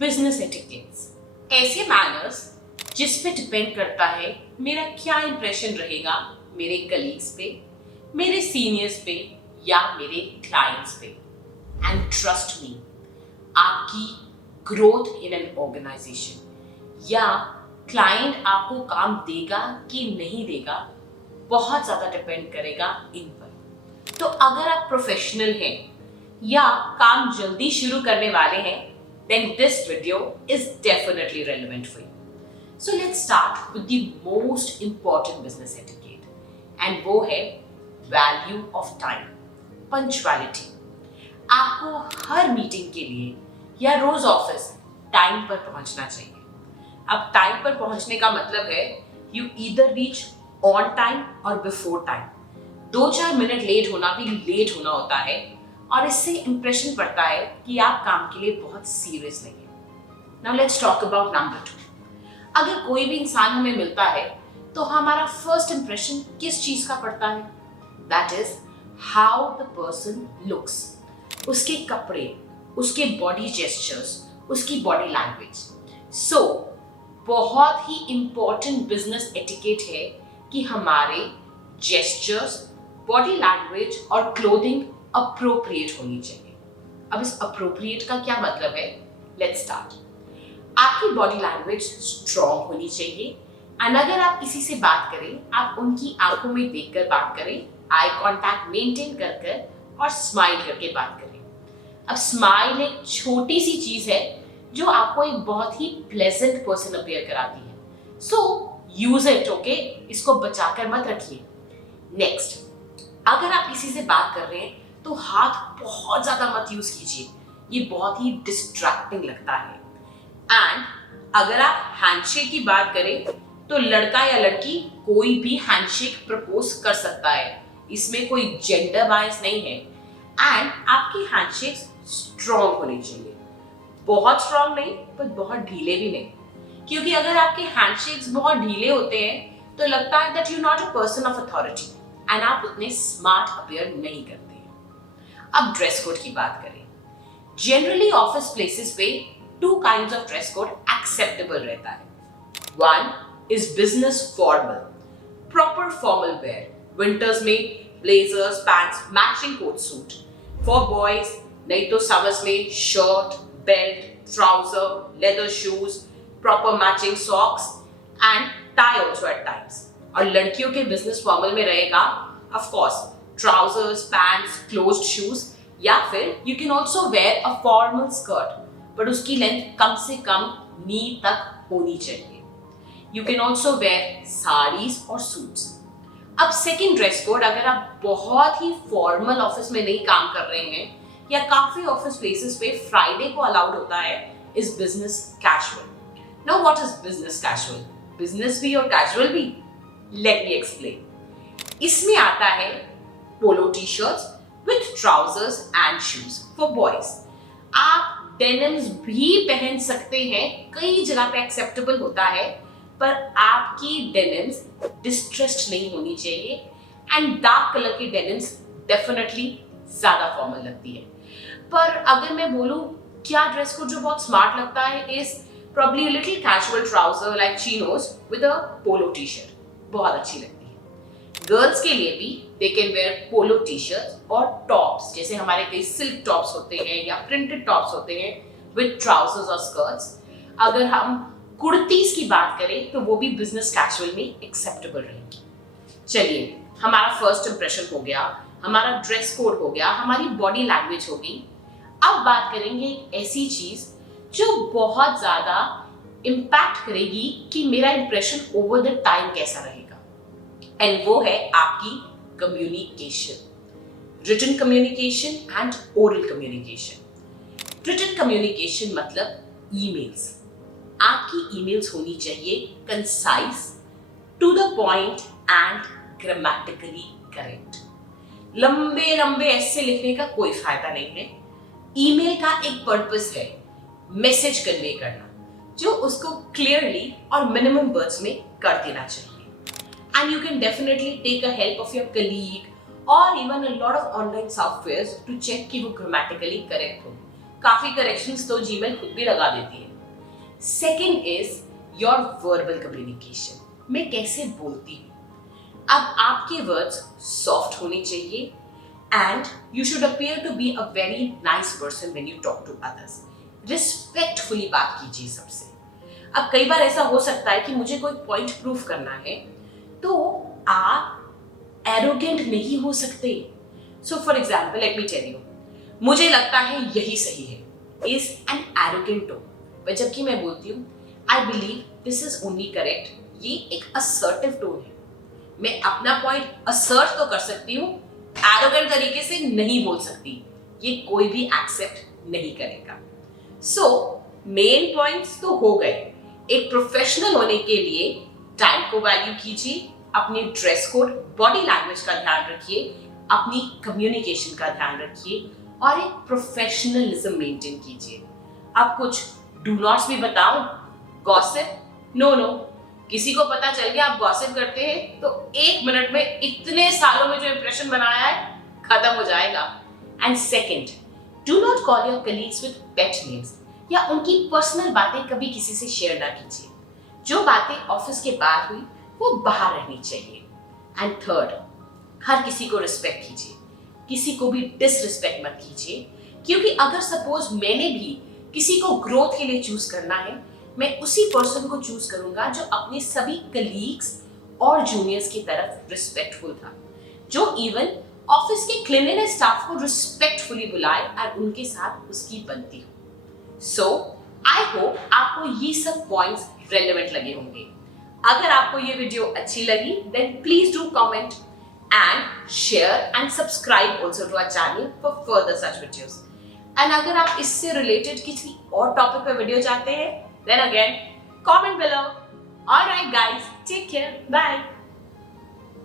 Business etiquettes, ऐसे manners जिस पे डिपेंड करता है मेरा क्या इंप्रेशन रहेगा मेरे कलीग्स पे, मेरे सीनियर्स पे या मेरे क्लाइंट्स पे। एंड ट्रस्ट मी, आपकी ग्रोथ इन एन ऑर्गेनाइजेशन या क्लाइंट आपको काम देगा कि नहीं देगा बहुत ज़्यादा डिपेंड करेगा इन पर। तो अगर आप प्रोफेशनल हैं या काम जल्दी शुरू करने वाले हैं, then this video is definitely relevant for you. So let's start with the most important business etiquette, and वो है value of time, punctuality. आपको हर मीटिंग के लिए या रोज ऑफिस टाइम पर पहुंचना चाहिए। अब टाइम पर पहुंचने का मतलब है you either reach on time और before time। 2-4 मिनट लेट होना भी लेट होना होता है और इससे इंप्रेशन पड़ता है कि आप काम के लिए बहुत सीरियस नहीं है। Now let's talk about number 2। अगर कोई भी इंसान हमें मिलता है तो हमारा फर्स्ट इंप्रेशन किस चीज का पड़ता है? That is how the person looks, उसके कपड़े, उसके बॉडी जेस्चर्स, उसकी बॉडी लैंग्वेज। सो बहुत ही इंपॉर्टेंट बिजनेस एटिकेट है कि हमारे जेस्चर्स, बॉडी लैंग्वेज और क्लोथिंग अप्रोप्रिएट होनी चाहिए। अब इस अप्रोप्रिएट का क्या मतलब है? Let's start. आपकी बॉडी लैंग्वेज स्ट्रॉन्ग होनी चाहिए एंड अगर आप किसी से बात करें, आप उनकी आंखों में देखकर बात करें, आई कांटेक्ट मेंटेन कर और स्माइल करके बात करें। अब स्माइल एक छोटी सी चीज है जो आपको एक बहुत ही प्लेजेंट पर्सन अपीयर कराती है। सो यूज इट, ओके? इसको बचाकर मत रखिए। नेक्स्ट, अगर आप किसी से बात कर रहे हैं तो हाथ बहुत ज्यादा मत यूज कीजिए, ये बहुत ही डिस्ट्रैक्टिंग लगता है। एंड अगर आप हैंडशेक की बात करें तो लड़का या लड़की कोई भी हैंडशेक प्रपोज कर सकता है, इसमें कोई जेंडर बायस नहीं है। एंड आपकी हैंडशेक स्ट्रॉन्ग होनी चाहिए, बहुत स्ट्रॉन्ग नहीं पर बहुत ढीले भी नहीं, क्योंकि अगर आपके हैंडशेक्स बहुत ढीले होते हैं तो लगता है that you not a person of authority and आप उतने स्मार्ट अपीयर नहीं करते। अब ड्रेस कोड की बात करें, जनरली ऑफिस प्लेसेस पे 2 kinds of dress code acceptable रहता है। One is business formal, proper formal wear, winters में blazers, pants, matching coat suit. For boys नहीं तो समर्स में shirt, belt, trouser, leather shoes, proper matching socks and tie also at times. और लड़कियों के business formal में रहेगा of course trousers, pants, closed shoes, या फिर you can also wear a formal skirt, but उसकी लेंथ कम से कम नी तक होनी चाहिए। You can also wear sarees और suits। अब सेकेंड ड्रेस कोड, अगर आप बहुत ही फॉर्मल ऑफिस में नहीं काम कर रहे हैं या काफी ऑफिस प्लेसेस पे फ्राइडे को अलाउड होता है, is business casual. Now what is business casual? Business भी और कैजुअल भी? Let me explain. इसमें आता है polo T shirts with trousers and shoes for boys. आप डेनिम्स भी पहन सकते हैं, कई जगह पे एक्सेप्टेबल होता है, पर आपकी डेनिम्स डिस्ट्रेस्ड नहीं होनी चाहिए एंड डार्क कलर की डेनिम्स डेफिनेटली ज्यादा फॉर्मल लगती है। पर अगर मैं बोलूं क्या ड्रेस कोड जो बहुत स्मार्ट लगता है, is probably a little casual trouser like chinos with a polo t-shirt, बहुत अच्छी लगती है। गर्ल्स के लिए भी they can wear polo t-shirts और टॉप्स, जैसे हमारे कई सिल्क टॉप्स होते हैं या प्रिंटेड टॉप्स होते हैं with trousers और skirts। अगर हम कुर्तीज की बात करें तो वो भी बिजनेस कैजुअल में एक्सेप्टेबल रहेगी। चलिए, हमारा फर्स्ट इंप्रेशन हो गया, हमारा ड्रेस कोड हो गया, हमारी बॉडी लैंग्वेज होगी। अब बात करेंगे एक ऐसी चीज जो बहुत ज्यादा इम्पैक्ट करेगी कि मेरा इंप्रेशन ओवर द टाइम कैसा रहेगा, एंड वो है आपकी communication, written communication and oral communication. Written communication मतलब ईमेल्स। आपकी ईमेल्स होनी चाहिए concise, to the point and grammatically correct. लंबे लंबे ऐसे लिखने का कोई फायदा नहीं है। ईमेल का एक पर्पस है मैसेज कन्वे करना, जो उसको क्लियरली और मिनिमम वर्ड्स में कर देना चाहिए। And you can definitely take a help of your colleague और even a lot of online softwares to check कि वो ग्रामेटिकली करेक्ट हो। काफी करेक्शंस तो जीमेल खुद भी लगा देती है। Second is your verbal communication, मैं कैसे बोलती हूँ। अब आपके वर्ड्स सॉफ्ट होने चाहिए and you should appear to be a very nice person when you talk to others. Respectfully बात कीजिए सबसे। अब कई बार ऐसा हो सकता है कि मुझे कोई पॉइंट प्रूव करना है, तो आप एरोगेंट नहीं हो सकते। So for example let me tell you, मुझे लगता है यही सही है इज एन एरोगेंट टोन, पर जबकि मैं बोलती हूँ I believe this is only correct, ये एक असर्टिव टोन है। मैं अपना पॉइंट असर्ट तो कर सकती हूँ, एरोगेंट तरीके से नहीं बोल सकती, ये कोई भी एक्सेप्ट नहीं करेगा। सो मेन पॉइंट्स तो हो गए। एक प्रोफेशनल होने के लिए टाइम को वैल्यू कीजिए, अपने ड्रेस कोड बॉडी लैंग्वेज का ध्यान रखिए, अपनी कम्युनिकेशन का ध्यान रखिए और एक प्रोफेशनलिज्म मेंटेन कीजिए। अब कुछ डू नॉट्स भी बताऊं, गॉसिप नो नो, किसी को पता चल गया आप गॉसिप करते हैं तो 1 मिनट में इतने सालों में जो इंप्रेशन बनाया है खत्म हो जाएगा। And second, do not call your colleagues with pet names, या उनकी पर्सनल बातें कभी किसी से शेयर ना कीजिए। जो बातें ऑफिस के बाहर हुई वो बाहर रहनी चाहिए। एंड थर्ड, हर किसी को रिस्पेक्ट कीजिए, किसी को भी डिसरिस्पेक्ट मत कीजिए, क्योंकि अगर सपोज मैंने भी किसी को ग्रोथ के लिए चूज करना है, मैं उसी पर्सन को चूज करूंगा जो अपने सभी कलीग्स और जूनियर्स की तरफ रिस्पेक्टफुल था, जो इवन ऑफिस के क्लीनलीनेस स्टाफ को रिस्पेक्टफुली बुलाए और उनके साथ उसकी बनती हो। सो आई होप आपको ये सब पॉइंट्स रेलेवेंट लगे होंगे। अगर आपको ये वीडियो अच्छी लगी then please do comment and share and subscribe also to our channel for further such videos. And अगर आप इससे related किसी और टॉपिक पे वीडियो चाहते हैं then again comment below. Alright guys, take care, bye.